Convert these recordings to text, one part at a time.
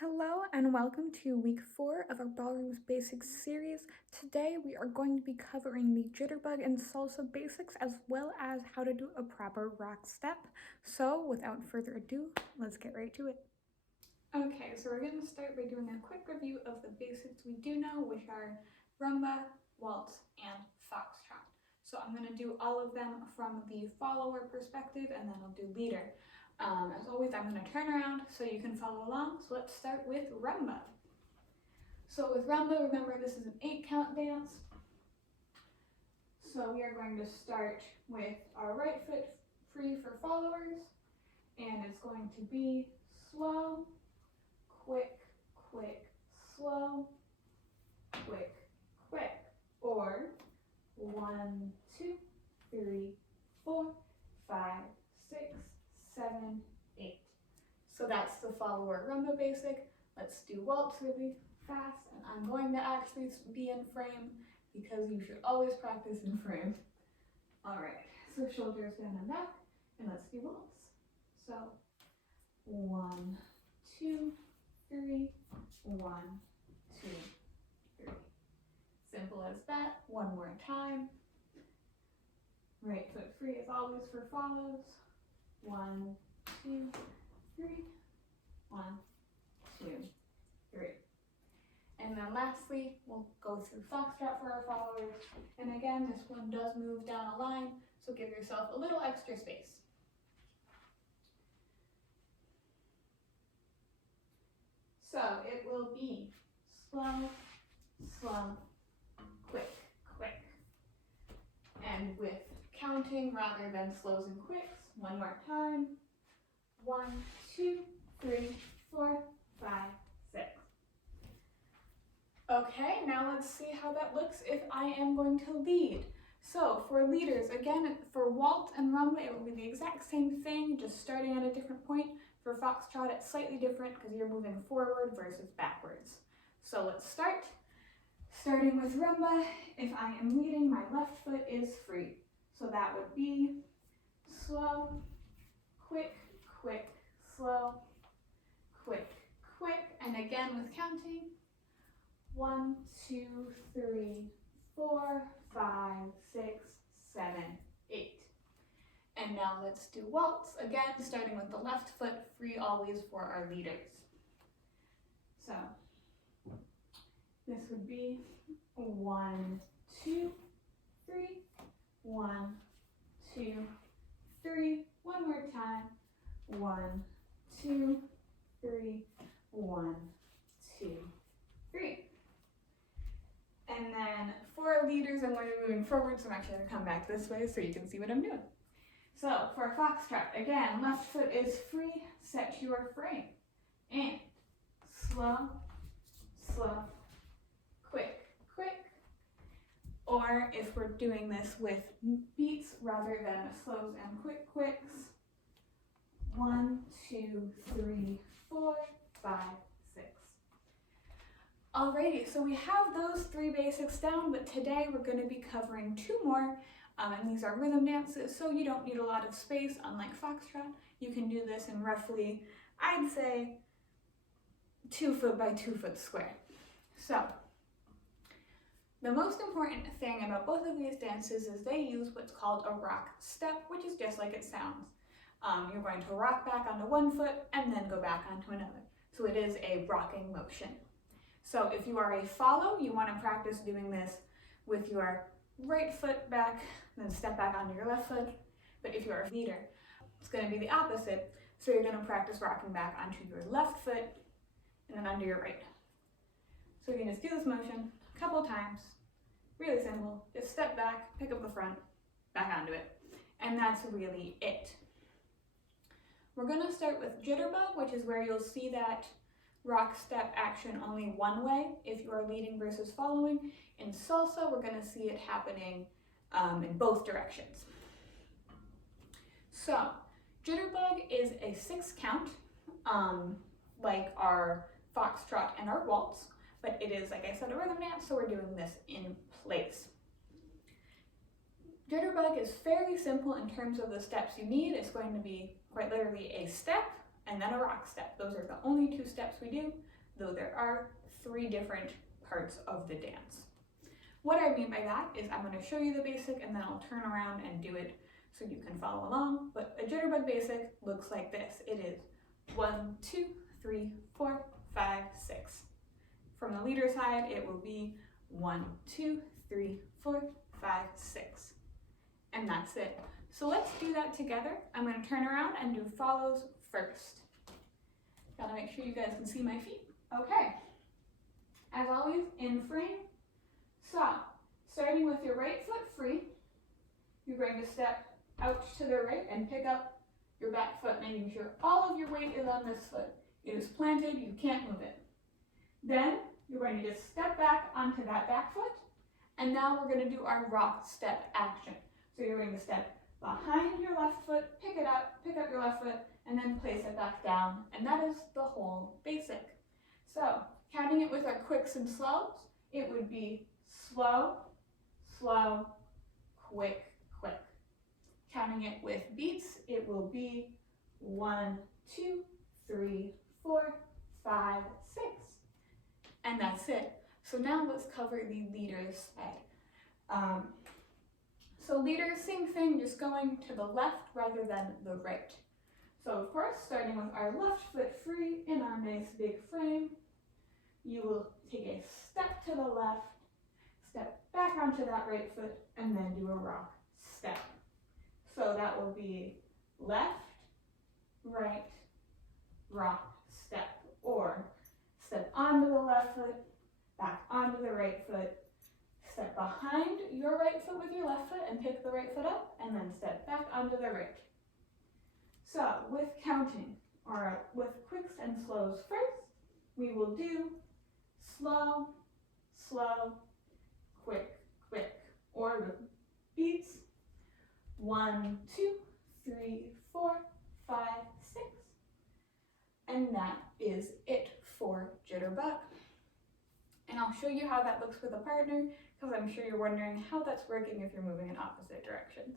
Hello and welcome to week 4 of our Ballroom's Basics series. Today we are going to be covering the Jitterbug and Salsa basics as well as how to do a proper rock step. So without further ado, let's get right to it. Okay, so we're going to start by doing a quick review of the basics we do know, which are rumba, waltz, and foxtrot. So I'm going to do all of them from the follower perspective and then I'll do leader. As always, I'm going to turn around so you can follow along. So let's start with rumba. So with rumba, remember this is an 8-count dance. So we are going to start with our right foot free for followers, and it's going to be slow, quick, quick, slow, quick, quick, or 1, 2, 3, 4, 5, 6, 7, 8. So that's the follower rumba basic. Let's do waltz really fast, and I'm going to actually be in frame because you should always practice in frame. All right, so shoulders down and back, and let's do waltz. So 1, 2, 3, 1, 2, 3. Simple as that. One more time. Right foot free as always for follows. 1, 2, 3, 1, 2, 3. And then lastly, we'll go through foxtrot for our followers. And again, this one does move down a line, so give yourself a little extra space. So it will be slow, slow, quick, quick. And with counting rather than slows and quicks, one more time. 1, 2, 3, 4, 5, 6. Okay, now let's see how that looks if I am going to lead. So for leaders, again, for waltz and rumba, it will be the exact same thing, just starting at a different point. For foxtrot, it's slightly different because you're moving forward versus backwards. So let's start. Starting with rumba, if I am leading, my left foot is free. So that would be slow, quick, quick, slow, quick, quick, and again with counting. 1, 2, 3, 4, 5, 6, 7, 8. And now let's do waltz, again starting with the left foot free always for our leaders. So this would be 1, 2, 3, 1, 2, 3. One more time. 1, 2, 3, 1, 2, 3. And then for leaders, I'm going to be moving forward, so I'm actually going to come back this way so you can see what I'm doing. So for foxtrot, again, left foot is free, set your frame. And slow, slow, quick, quick. Or if we're doing this with beats rather than slows and quick quicks, 1, 2, 3, 4, 5, 6. Alrighty, so we have those 3 basics down, but today we're going to be covering 2 more, and these are rhythm dances, so you don't need a lot of space, unlike foxtrot. You can do this in roughly, I'd say, 2 foot by 2 foot square. So the most important thing about both of these dances is they use what's called a rock step, which is just like it sounds. You're going to rock back onto one foot and then go back onto another. So it is a rocking motion. So if you are a follow, you want to practice doing this with your right foot back, then step back onto your left foot. But if you're a leader, it's going to be the opposite. So you're going to practice rocking back onto your left foot and then onto your right. So you can just do this motion a couple times. Really simple. Just step back, pick up the front, back onto it. And that's really it. We're going to start with Jitterbug, which is where you'll see that rock step action only one way if you are leading versus following. In salsa, we're going to see it happening in both directions. So Jitterbug is a 6-count, like our foxtrot and our waltz, but it is, like I said, a rhythm dance, so we're doing this in place. Jitterbug is fairly simple in terms of the steps you need. It's going to be quite literally a step, and then a rock step. Those are the only 2 steps we do, though there are 3 different parts of the dance. What I mean by that is I'm going to show you the basic and then I'll turn around and do it so you can follow along. But a jitterbug basic looks like this. It is 1, 2, 3, 4, 5, 6. From the leader side, it will be 1, 2, 3, 4, 5, 6. And that's it. So let's do that together. I'm going to turn around and do follows first. Gotta make sure you guys can see my feet. Okay. As always, in frame. So, starting with your right foot free, you're going to step out to the right and pick up your back foot, making sure all of your weight is on this foot. It is planted, you can't move it. Then, you're going to just step back onto that back foot, and now we're going to do our rock step action. So you're going to step behind your left foot, pick up your left foot, and then place it back down, and that is the whole basic. So, counting it with our quicks and slows, it would be slow, slow, quick, quick. Counting it with beats, it will be 1, 2, 3, 4, 5, 6. And that's it. So now let's cover the leaders side. So leaders, same thing, just going to the left rather than the right. So of course, starting with our left foot free in our nice big frame, you will take a step to the left, step back onto that right foot, and then do a rock step. So that will be left, right, rock, step, or step onto the left foot, back onto the right foot, step behind your right foot with your left foot and pick the right foot up, and then step back onto the right. So with counting, or with quicks and slows first, we will do slow, slow, quick, quick, or with beats, 1, 2, 3, 4, 5, 6. And that is it for Jitterbug. And I'll show you how that looks with a partner, because I'm sure you're wondering how that's working if you're moving in opposite directions.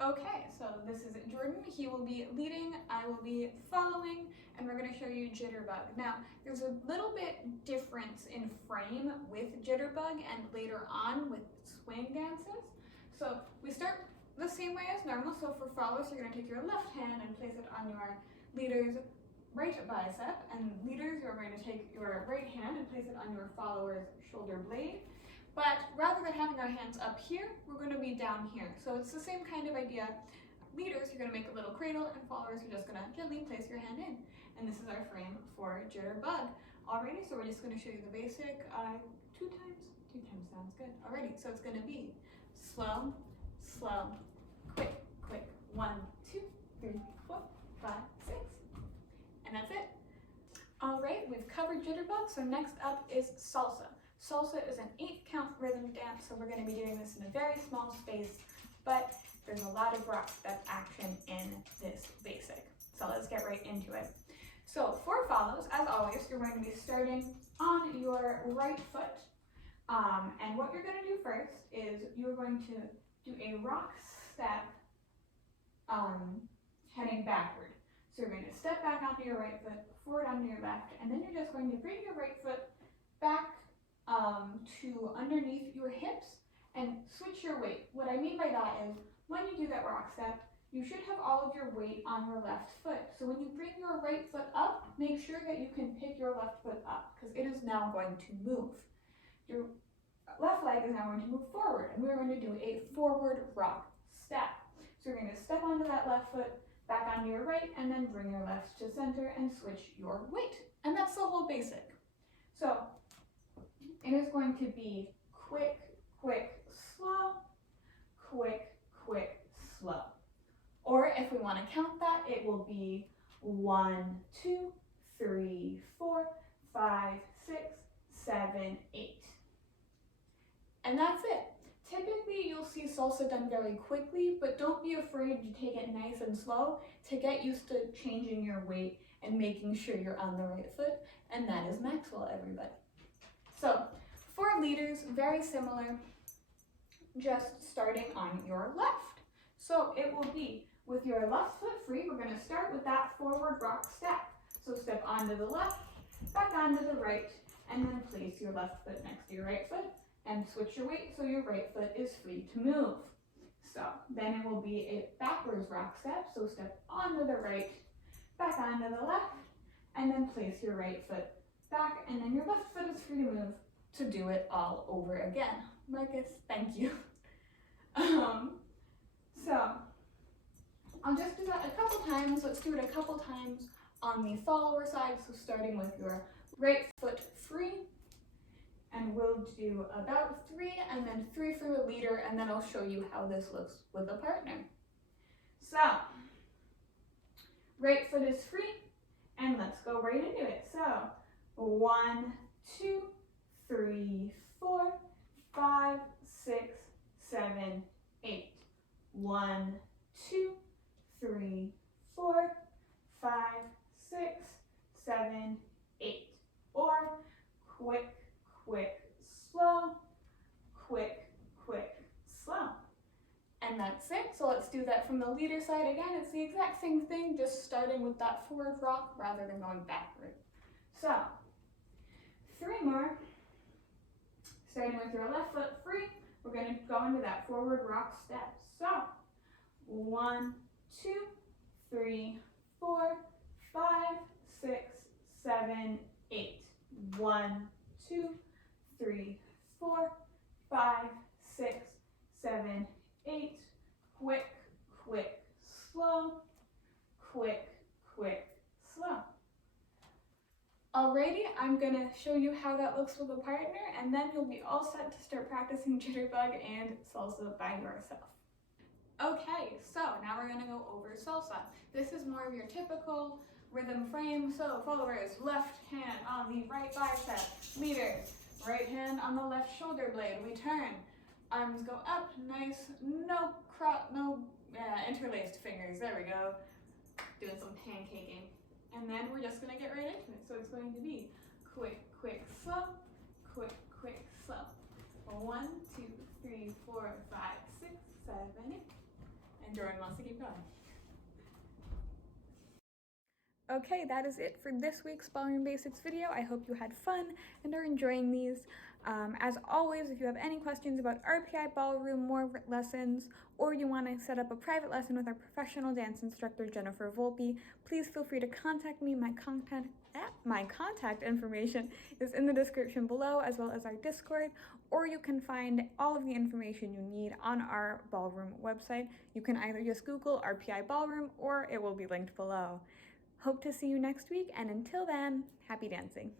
Okay, so this is Jordan. He will be leading, I will be following, and we're going to show you Jitterbug. Now, there's a little bit difference in frame with Jitterbug and later on with swing dances. So we start the same way as normal. So for follows, you're going to take your left hand and place it on your leader's right bicep, and leaders, you're going to take your right hand and place it on your follower's shoulder blade. But rather than having our hands up here, we're going to be down here. So it's the same kind of idea. Leaders, you're going to make a little cradle, and followers, you're just going to gently place your hand in. And this is our frame for Jitterbug. Alrighty, so we're just going to show you the basic 2 times. 2 times sounds good. Alrighty, so it's going to be slow, slow, quick, quick. 1, 2, 3, 4, 5, 6. And that's it. Alright, we've covered Jitterbug, so next up is Salsa. Salsa is an 8-count rhythm dance, so we're going to be doing this in a very small space, but there's a lot of rock step action in this basic. So let's get right into it. So for follows, as always, you're going to be starting on your right foot, and what you're going to do first is you're going to do a rock step heading backward. So you're going to step back onto your right foot, forward onto your left, and then you're just going to bring your right foot back to underneath your hips and switch your weight. What I mean by that is when you do that rock step, you should have all of your weight on your left foot. So when you bring your right foot up, make sure that you can pick your left foot up because it is now going to move. Your left leg is now going to move forward, and we're going to do a forward rock step. So you're going to step onto that left foot, back onto your right, and then bring your left to center and switch your weight. And that's the whole basic. So it is going to be quick, quick, slow, quick, quick, slow. Or if we want to count that, it will be 1, 2, 3, 4, 5, 6, 7, 8. And that's it. Typically, you'll see salsa done very quickly, but don't be afraid to take it nice and slow to get used to changing your weight and making sure you're on the right foot. And that is Maxwell, everybody. So for leaders, very similar, just starting on your left. So it will be With your left foot free, we're going to start with that forward rock step. So step onto the left, back onto the right, and then place your left foot next to your right foot and switch your weight so your right foot is free to move. So then it will be a backwards rock step. So step onto the right, back onto the left, and then place your right foot back, and then your left foot is free to move to do it all over again. Marcus, thank you. So I'll just do that a couple times. Let's do it a couple times on the follower side. So starting with your right foot free, and we'll do about 3 and then 3 for the leader, and then I'll show you how this looks with a partner. So right foot is free, and let's go right into it. So 1, 2, 3, 4, 5, 6, 7, 8. 1, 2, 3, 4, 5, 6, 7, 8. Or quick, quick, slow, quick, quick, slow. And that's it. So let's do that from the leader side again. It's the exact same thing, just starting with that forward rock rather than going backward. So 3 more. Starting with your left foot free, we're going to go into that forward rock step. So 1, 2, 3, 4, 5, 6, 7, 8. 1, 2, 3, 4, 5, 6, 7, 8. Quick, quick, slow, quick, quick, slow. Alrighty, I'm gonna show you how that looks with a partner, and then you'll be all set to start practicing Jitterbug and Salsa by yourself. Okay, so now we're gonna go over Salsa. This is more of your typical rhythm frame. So followers, left hand on the right bicep, leader, right hand on the left shoulder blade. We turn, arms go up, nice, no interlaced fingers. There we go. Doing some pancaking. And then we're just gonna get right into it. So it's going to be quick, quick, slow, quick, quick, slow. 1, 2, 3, 4, 5, 6, 7, 8. And Jordan wants to keep going. Okay, that is it for this week's Ballroom Basics video. I hope you had fun and are enjoying these. As always, if you have any questions about RPI Ballroom, more lessons, or you want to set up a private lesson with our professional dance instructor, Jennifer Volpe, please feel free to contact me. My contact information is in the description below, as well as our Discord, or you can find all of the information you need on our Ballroom website. You can either just Google RPI Ballroom, or it will be linked below. Hope to see you next week, and until then, happy dancing.